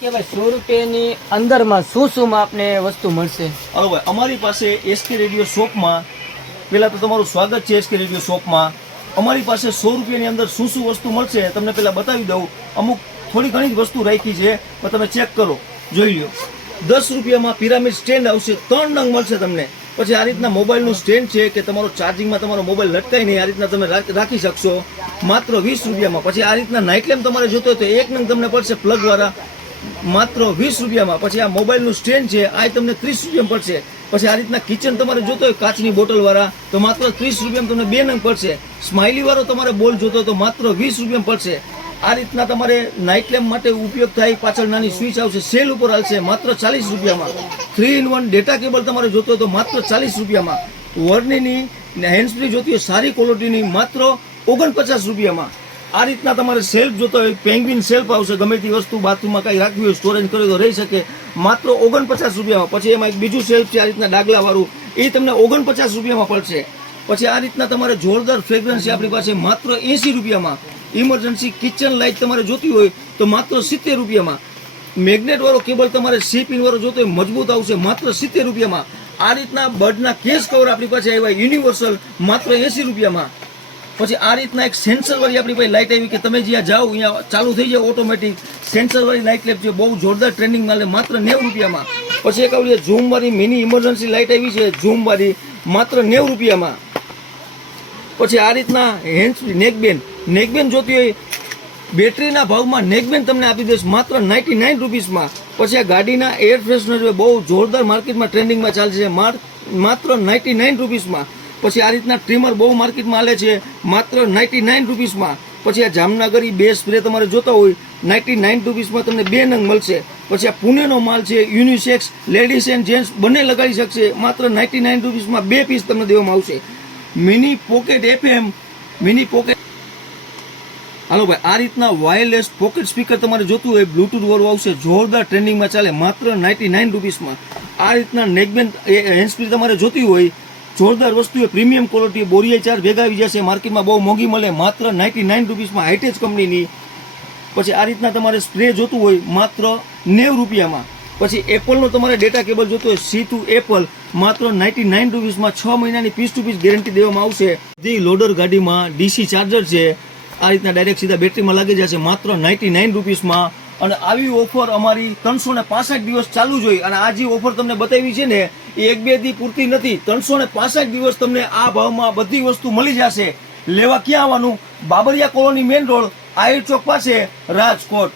કે ભાઈ 100 રૂપિયાની અંદરમાં શું આપને વસ્તુ મળશે? હાલો ભાઈ, અમારી પાસે એસકે રેડિયો શોપમાં પહેલાં તો તમારું સ્વાગત છે. એસકે રેડિયો શોપમાં અમારી પાસે 100 રૂપિયાની અંદર શું વસ્તુ મળશે તમને પહેલાં બતાવી દઉં. અમુક થોડી ઘણી જ વસ્તુ રાખી છે, પણ તમે ચેક કરો, જોઈ લો. 10 રૂપિયામાં પિરામિડ સ્ટેન્ડ આવશે, 3 નંગ મળશે તમને. પછી આ રીતના મોબાઈલનું સ્ટેન્ડ છે કે તમારો ચાર્જિંગમાં તમારો મોબાઈલ લટકાય નહીં, આ રીતના તમે રાખી શકશો માત્ર 20 રૂપિયામાં. પછી આ રીતના નાઇટ લેમ્પ તમારે જોતો હોય તો 1 નંગ તમને પડશે પ્લગવાળા, માત્ર 20 રૂપિયામાં. પછી આ મોબાઈલનું સ્ટેન્ડ છે, આ તમને 30 રૂપિયામાં પડશે. પછી આ રીતના કિચન તમારે જોતો હોય કાચની બોટલવાળા તો માત્ર 30 રૂપિયામાં તમને 2 નંગ પડશે. સ્માઇલીવાળો તમારે બોલ જોતો હોય તો માત્ર 20 રૂપિયામાં પડશે. આ રીતના તમારે નાઇટ લેમ્પ માટે ઉપયોગ થાય, પાછળ નાની સ્વિચ આવશે, સેલ ઉપર હાલશે, માત્ર 40 રૂપિયામાં. 3-in-1 ડેટા કેબલ તમારે જોતો હોય તો માત્ર 40 રૂપિયામાં. વર્નીની હેન્ડસ્ફ્રી જોતી હોય સારી ક્વોલિટીની, માત્ર 49 રૂપિયામાં. આ રીતના તમારે સેલ્ફ જોતો હોય, પેંગ્વિન સેલ્ફ આવશે, ગમે તે વસ્તુ બાથરૂમમાં કાંઈ રાખવી હોય, સ્ટોરેજ કર્યો તો રહી શકે, માત્ર 49 રૂપિયામાં. પછી એમાં એક બીજું સેલ્ફ છે આ રીતના ડાગલાવાળું, એ તમને 49 રૂપિયામાં પડશે. પછી આ રીતના તમારે જોરદાર ફ્રેગ્રન્સ છે આપણી પાસે, માત્ર 80 રૂપિયામાં. ઇમરજન્સી કિચન લાઇટ તમારે જોતી હોય તો માત્ર 70 રૂપિયામાં. મેગ્નેટ વાળો કેબલ તમારે સીપિન વાળો જોતો હોય મજબૂત આવશે, માત્ર 70 રૂપિયામાં. આ રીતના બર્ડના કેસ કવર આપણી પાસે આવ્યા યુનિવર્સલ, માત્ર 80 રૂપિયામાં. પછી આ રીતના એક સેન્સર વાળી આપણી પાસે લાઇટ આવી કે તમે જ્યાં જાઓ અહીંયા ચાલુ થઈ જાય ઓટોમેટિક. સેન્સર વાળી લાઇટ લેમ્પ છે, બહુ જોરદાર ટ્રેન્ડિંગ માલે, માત્ર 90 રૂપિયામાં. પછી એક આવડી ઝૂમ વાળી મિની ઇમરજન્સી લાઇટ આવી છે, ઝૂમ વાળી, માત્ર 90 રૂપિયામાં. પછી આ રીતના હેન્ડ નેકબેન જોતી હોય બેટરીના ભાવમાં નેકબેન તમને આપી દઈશ માત્ર 99 રૂપીસમાં. પછી આ ગાડીના એર ફ્રેશનર બહુ જોરદાર માર્કેટમાં ટ્રેન્ડિંગમાં ચાલે છે, માત્ર 99 રૂપીસમાં. પછી આ રીતના ટ્રીમર બહુ માર્કેટમાં હાલે છે, માત્ર 99 રૂપીસમાં. પછી આ જામનગરી બે સ્પ્રે તમારે જોતા હોય 99 રૂપીસમાં તમને 2 નંગ મળશે. પછી આ પુણેનો માલ છે, યુનિસેક્સ લેડીઝ એન્ડ જેન્ટ્સ બંને લગાડી શકશે, માત્ર 99 રૂપીસમાં 2 પીસ તમને દેવામાં આવશે. Mini pocket FM, mini pocket. હાલો ભાઈ, આ રીતના વાયરલેસ પોકેટ સ્પીકર તમારે જોતું હોય બ્લૂટૂથ વાળું આવશે, જોરદાર ટ્રેન્ડિંગમાં ચાલે, માત્ર 99 રૂપીસમાં. આ રીતના નેકબેન્ડ હેન્ડસ્ફ્રી તમારે જોતી હોય જોરદાર વસ્તુ હોય, પ્રીમિયમ ક્વોલિટી, બોરિયા ચાર્જ ભેગા આવી જશે, માર્કેટમાં બહુ મોંઘી મળે, માત્ર 99 રૂપીસમાં, હાઈટેજ કંપનીની. પછી આ રીતના તમારે સ્પ્રે જોતું હોય માત્ર 90 રૂપિયામાં. પછી એપલનો તમારે ડેટા કેબલ જોતો હોય C2 એપલ, માત્ર 99 રૂપીસમાં. 6 મહિનાની પીસ ટુ પીસ ગેરંટી દેવામાં આવશે. ધી લોડર ગાડીમાં DC ચાર્જર છે, આ રીતના ડાયરેક્ટ સીધા બેટરીમાં લાગી જશે, માત્ર 99 રૂપીસમાં. અને આવી ઓફર અમારી 365 દિવસ ચાલુ જ હોય. અને આ જે ઓફર તમને બતાવી છે ને એ 1-2 દી પૂરતી નથી, 365 દિવસ તમને આ ભાવમાં બધી વસ્તુ મળી જશે. લેવા ક્યાં આવવાનું? Babariya colony main road, Ahir Chowk પાસે, રાજકોટ.